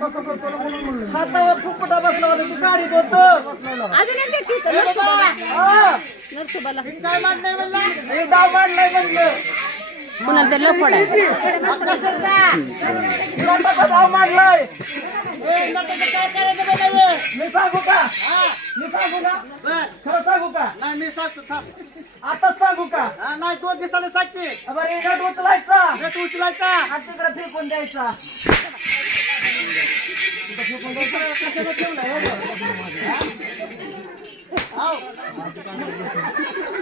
कसं करतो ना म्हणून म्हणलं. हातावर फुकटा बसला होता तू गाडीत होतो. अजून एक देते इथं नरसोबाला. नरसोबाला. काय मांडलंय म्हणला? हे डाव मांडलंय म्हणलं. कुणाला तरी लफड आहे. नटाचा डाव मांडलाय. काय करायचं बोलावे? मी सांगू का? मी सांगू ना? खरं सांगू का? नाही मी सांगतो थांब. आताच सांगू का? नाही 2 दिवसाला सांगते. बरं हे नट उचलायचा रेट उचलायचा. आणि तिकडे फेकून द्यायचा. कशाला ठेवलाय हो बा?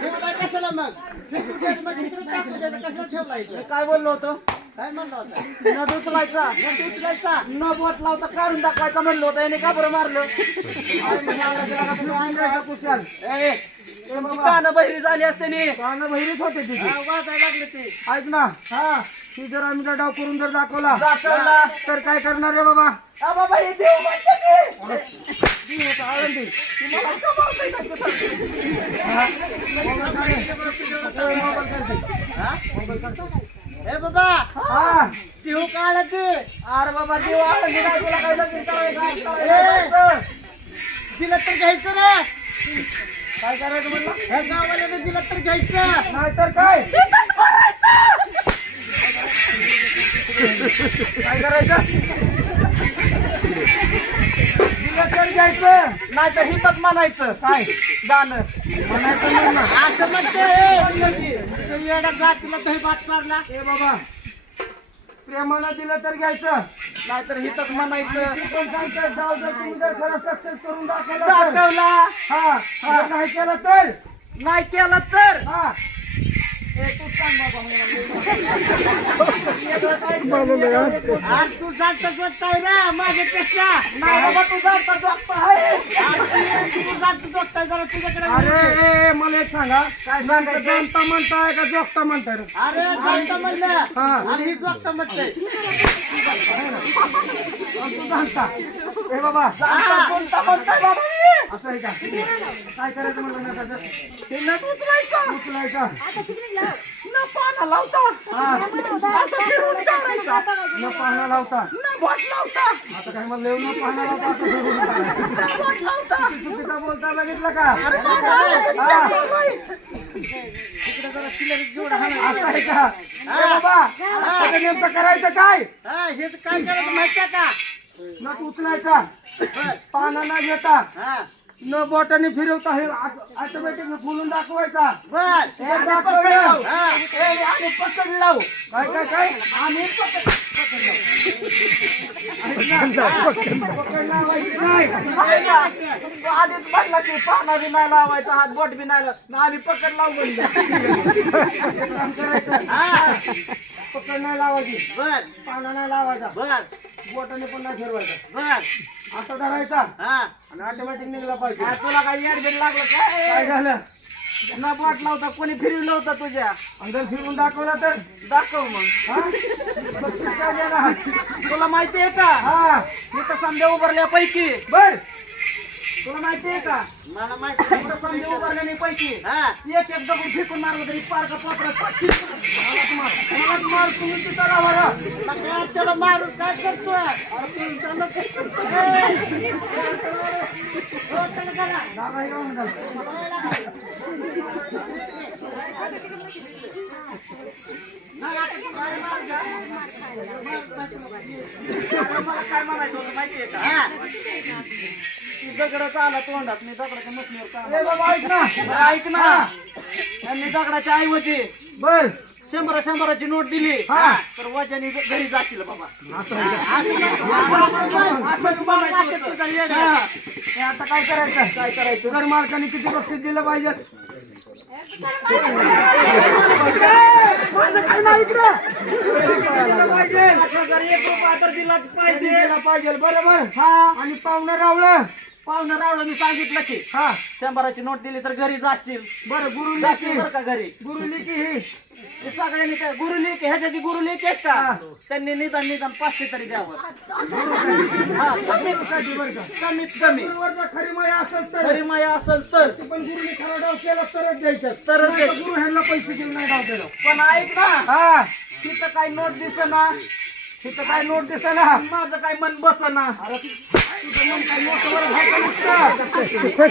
ठेवलाय कशाला मग? फेकून द्यायचं मग तिकडे टाकून द्यायचं. कशाला ठेवलाय इथं? मी काय बोललो होतो? काय म्हणलं होतं? नट उचलायचा रेट उचलायचा. न बोट लावता काढून टाकायचा म्हणलं होतं. याने का बरं मारलं? कुशाल कानं बहिरी झाली असते नी. कानं बहिरीच होते तिथे. वाजायला लागले ते. ऐक ना, हा ती जर आम्ही डाव करून जर दाखवला दाखवला. तर काय करणार रे बाबा? बाबा हे देव म्हणते ते. देव होता आळंदी. ती मला का मारतंय का तू सांग? हे बाबा हा. तिहू काढ ते. अरे बाबा देव आळंदी नाही तुला काय लगीन करायचं? दिलं तर घ्यायचं रे. काय करायचं म्हणलं? ह्या गावाला दिलं तर घ्यायचं. नाहीतर काय? काय करायचं? दिलं तर घ्यायचं नाही तर हितच म्हणायचं. काय गाणं म्हणायचं नाही ना. असं म्हणते येड्या जातीला काही बात मारला. ए बाबा प्रेमानं दिलं तर घ्यायचं नाहीतर हितच म्हणायचं. पण सांगतात जाऊ जर तुम्ही जर खरं सक्सेस करून दाखवला हा जर नाही केलं तर नाही केलं तर हा ए तू सांग बाबा. आज तू जास्त जोडताय ना माझ्यापेक्षा. नाही बाबा तू जाता जगता आहे. तू जास्त जोडताय जरा तुझ्याकडे. अरे ए मला एक सांगा काय सांगायचं? जाणता म्हणताय का जोगता म्हणताय? अरे जाणता म्हणलं हा. आणि ही जोडता म्हणते. तू जाणता ए बाबा कोणता म्हणताय बाबा मी? असं आहे का? काय करायचं म्हणलं नटाचं? ते नट उचलायचा न पाना लावता असं फिरवून काढायचा. न पाना लावता न बोट लावता. आता काय म्हणलं न पाना लावता असं फिरवून काढायचं. न बोट लावता. चुकीचं बोलता बघितलं का? अरे असं आहे का? ए बाबा आता नेमकं करायचं काय? हा हे काय करायचं माहितीये का? नट उचलायचा पाना न घेता हा न बोटाने फिरवता हे ऑटोमॅटिक फुलून दाखवायचा. बर हे दाखवलं. हा. हे आम्ही पकडलं. काय काय काय आम्ही पकडलं लावायची नाही. तो आधीच म्हणला की पाना बी नाही लावायचा हात बोट बी नाही लावायचं. आम्ही पकड लावू म्हणलं. काम करायचं. हा पकड नाही लावायची बर पाना नाही लावायचा बर बोटाने पण नाही फिरवायचा. बर असा धरायचा हा आणि ऑटोमॅटिक निघला पाहिजे. काय तुला काय येडबीड लागलं काय काय? झालं? न बोट लावता कोणी फिरवलं होतं तुझ्या? आणि जर फिरून दाखवलं तर दाखव मग. हा? बक्षीस काय देणार? तुला माहिती आहे का हा इथं समजा उभारल्यापैकी बर तुला माहिती आहे का मला माहिती इथं समजा उभारल्यापैकी एक एक दगड फेकून मारलं तरी पार का पापरात पडतील. मलाच मार तुम्ही तिथं राहा. त्याला मारून काय करतोय? अरे तू त्याला काय करतोय? हो, चला, चला. दादा हे काय म्हणतात? नाही, आता तू काय मार जा. मला काय म्हणायचं होतं माहिती आहे का? ती दगडाचा आला तोंडात मी दगडाच्या मशनीवर काय ए बाबा ऐक ना. बरं, ऐक ना त्यांनी दगडाच्या ऐवजी बर 100ची नोट दिली हा. तर वजाने घरी जातील बाबा. हे आता काय करायचं? काय करायचं? घर मालकाने किती बक्षीस दिलं पाहिजे? माझं काही नाही इकडं. दिलं पाहिजे. 1 रुपया तर दिलाच पाहिजे. दिला पाहिजे बरोबर. हा आणि पाहुणं रावलं पाहुणं रावलं मी सांगितलं की हा 100ची नोट दिली तर घरी जाशील. बरं गुरु जाशील बरं का घरी. गुरुली की ही हे सगळ्यांनी काय गुरुली ह्याच्याची गुरुली आहेत का? त्यांनी निदान 500 तरी द्यावं. हा कमीत बरं का? कमीत कमी गुरुवरचा खरी माया असेल तर खरी माया असेल तर ते पण गुरुने खरा डाव केला तरच द्यायचं. तरच नाही तर गुरु ह्यांना पैसे देऊन नाही डाव दिलं. पण ऐक ना हा तिथं काही नोट दिसेना तिथं काय नोट दिसेना. माझं काय मन बसना. अरे तुझं मन काय मोठं वर घालतं नुसतं.